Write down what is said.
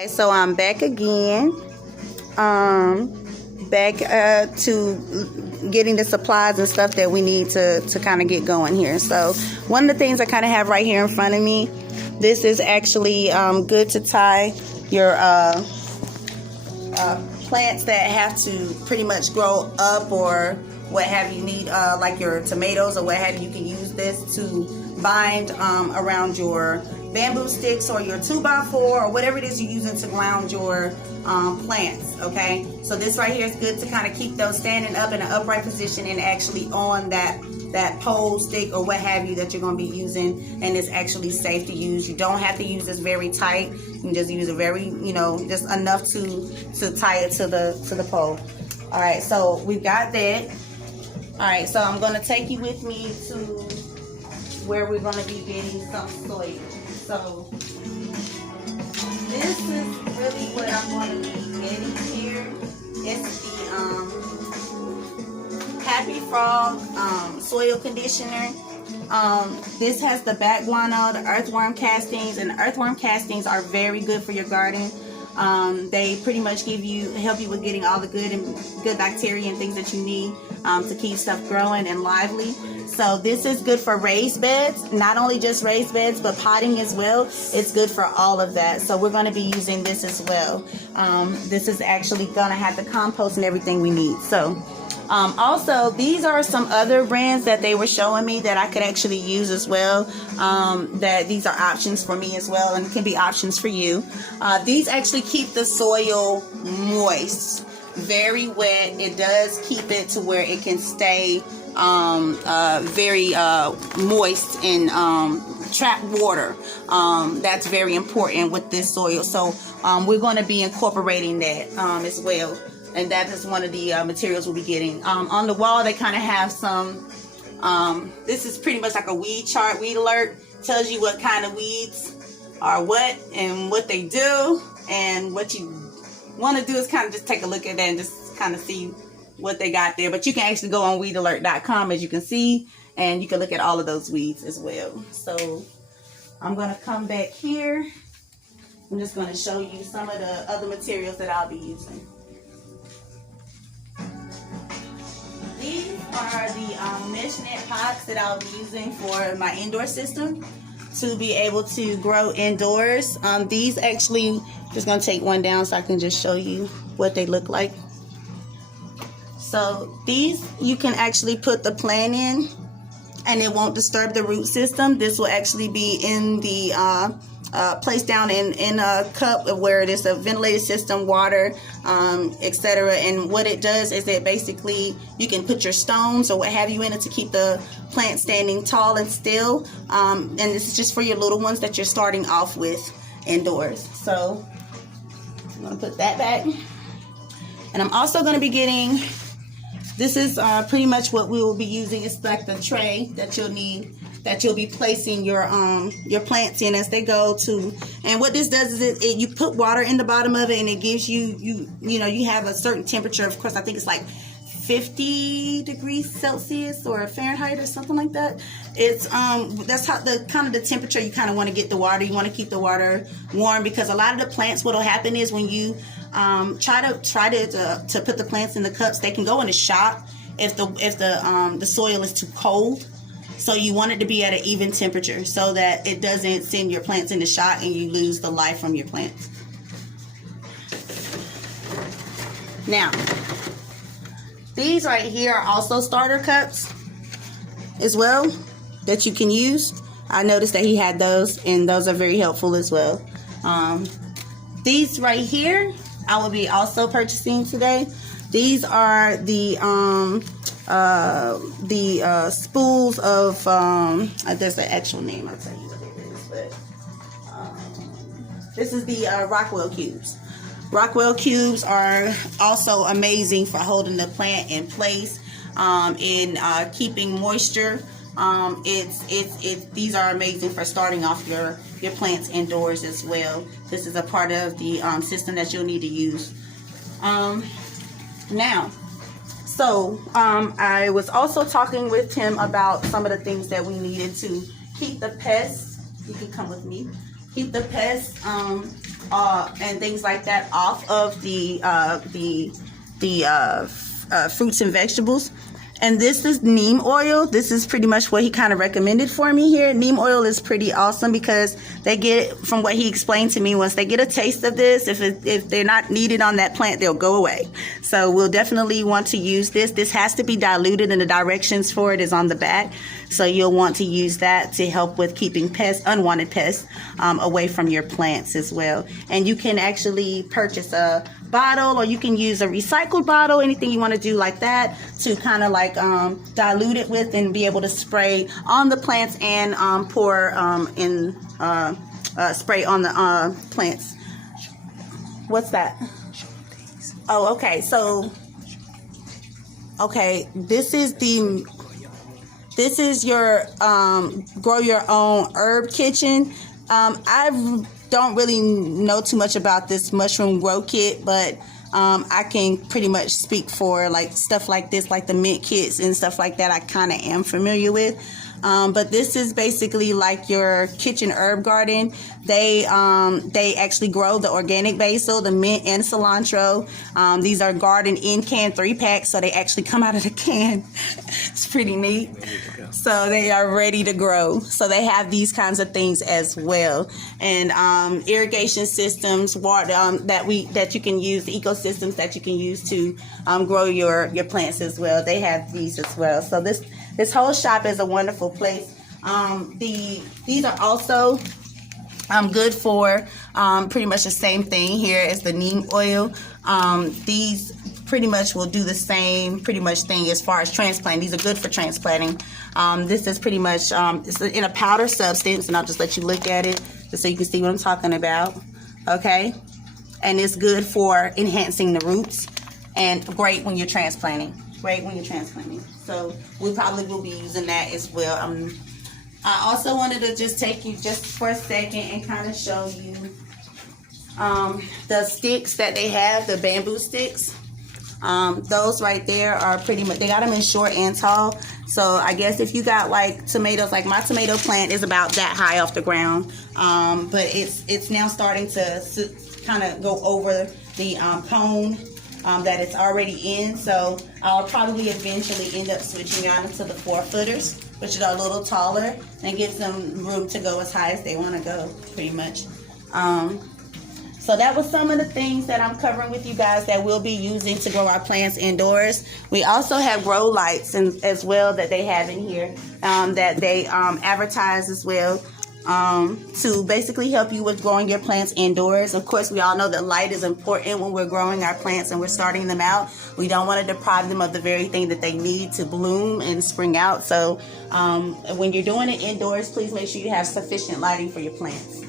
Okay, so I'm back again. Back to getting the supplies and stuff that we need to kind of get going here. So one of the things I kind of have right here in front of me, this is actually good to tie your plants that have to pretty much grow up or what have you, need like your tomatoes or what have you. You can use this to bind around your bamboo sticks or your 2x4 or whatever it is you're using to ground your plants. Okay, so this right here is good to kind of keep those standing up in an upright position and actually on that pole, stick, or what have you that you're going to be using, and it's actually safe to use. You don't have to use this very tight. You can just use it very, just enough to tie it to the pole. All right, so we've got that. All right, so I'm going to take you with me to where we're going to be getting some soil. So this is really what I'm going to be getting here. It's the Happy Frog soil conditioner. This has the bat guano, the earthworm castings, and the earthworm castings are very good for your garden. They pretty much help you with getting all the good bacteria and things that you need to keep stuff growing and lively. So this is good for raised beds, not only just raised beds, but potting as well. It's good for all of that. So we're going to be using this as well. This is actually going to have the compost and everything we need. So also, these are some other brands that they were showing me that I could actually use as well. That these are options for me as well, and can be options for you. These actually keep the soil moist, very wet. It does keep it to where it can stay very moist and trap water. That's very important with this soil. So we're going to be incorporating that as well. And that is one of the materials we'll be getting. On the wall, they kind of have some, this is pretty much like a weed chart, weed alert. Tells you what kind of weeds are what and what they do. And what you want to do is kind of just take a look at that and just kind of see what they got there. But you can actually go on weedalert.com, as you can see, and you can look at all of those weeds as well. So I'm going to come back here. I'm just going to show you some of the other materials that I'll be using. These are the mesh net pots that I'll be using for my indoor system to be able to grow indoors. These actually, just going to take one down so I can just show you what they look like. So these, you can actually put the plant in and it won't disturb the root system. This will actually be in the placed down in a cup where it is a ventilated system, water, etc. And what it does is that basically you can put your stones or what have you in it to keep the plant standing tall and still. And this is just for your little ones that you're starting off with indoors. So I'm going to put that back. And I'm also going to be getting, this is pretty much what we will be using. It's like the tray that you'll need, that you'll be placing your plants in as they go to. And what this does is you put water in the bottom of it, and it gives you have a certain temperature. Of course, I think it's like 50 degrees Celsius or Fahrenheit or something like that. It's that's how the kind of the temperature you kind of want to get the water. You want to keep the water warm, because a lot of the plants, what'll happen is when you try to put the plants in the cups, they can go into shock if the soil is too cold. So you want it to be at an even temperature so that it doesn't send your plants into shock and you lose the life from your plants. Now, these right here are also starter cups as well that you can use. I noticed that he had those, and those are very helpful as well. These right here, I will be also purchasing today. These are the spools of, there's an actual name, I'll tell you what it is, but this is the Rockwell cubes. Rockwell cubes are also amazing for holding the plant in place, in keeping moisture. These are amazing for starting off your plants indoors as well. This is a part of the system that you'll need to use. Now, so I was also talking with Tim about some of the things that we needed to keep the pests. You can come with me. Keep the pests and things like that off of the fruits and vegetables. And this is neem oil. This is pretty much what he kind of recommended for me here. Neem oil is pretty awesome because they get, from what he explained to me, once they get a taste of this, if they're not needed on that plant, they'll go away. So we'll definitely want to use this. This has to be diluted, and the directions for it is on the back. So you'll want to use that to help with keeping pests, unwanted pests, away from your plants as well. And you can actually purchase a bottle, or you can use a recycled bottle, anything you want to do like that, to kind of like dilute it with and be able to spray on the plants and pour spray on the plants. What's that? Oh, okay. So, okay, this is your grow your own herb kitchen. I don't really know too much about this mushroom grow kit, but I can pretty much speak for like stuff like this, like the mint kits and stuff like that. I kind of am familiar with. But this is basically like your kitchen herb garden. They actually grow the organic basil, the mint, and cilantro. These are garden in can 3-packs, so they actually come out of the can. It's pretty neat. So they are ready to grow. So they have these kinds of things as well, and irrigation systems, water that you can use, ecosystems that you can use to grow your plants as well. They have these as well. So this whole shop is a wonderful place. These are also good for pretty much the same thing here as the neem oil. These pretty much will do the same pretty much thing as far as transplanting. These are good for transplanting. This is pretty much it's in a powder substance, and I'll just let you look at it just so you can see what I'm talking about. Okay, and it's good for enhancing the roots, and great when you're transplanting. So we probably will be using that as well. I also wanted to just take you just for a second and kind of show you the sticks that they have, the bamboo sticks. Those right there are pretty much, they got them in short and tall. So I guess if you got like tomatoes, like my tomato plant is about that high off the ground, but it's now starting to kind of go over the cone that it's already in. So I'll probably eventually end up switching on to the 4-footers, which are a little taller and gives them room to go as high as they want to go, pretty much. So that was some of the things that I'm covering with you guys that we'll be using to grow our plants indoors. We also have grow lights as well that they have in here that they advertise as well, to basically help you with growing your plants indoors. Of course, we all know that light is important when we're growing our plants and we're starting them out. We don't want to deprive them of the very thing that they need to bloom and spring out. So when you're doing it indoors, please make sure you have sufficient lighting for your plants.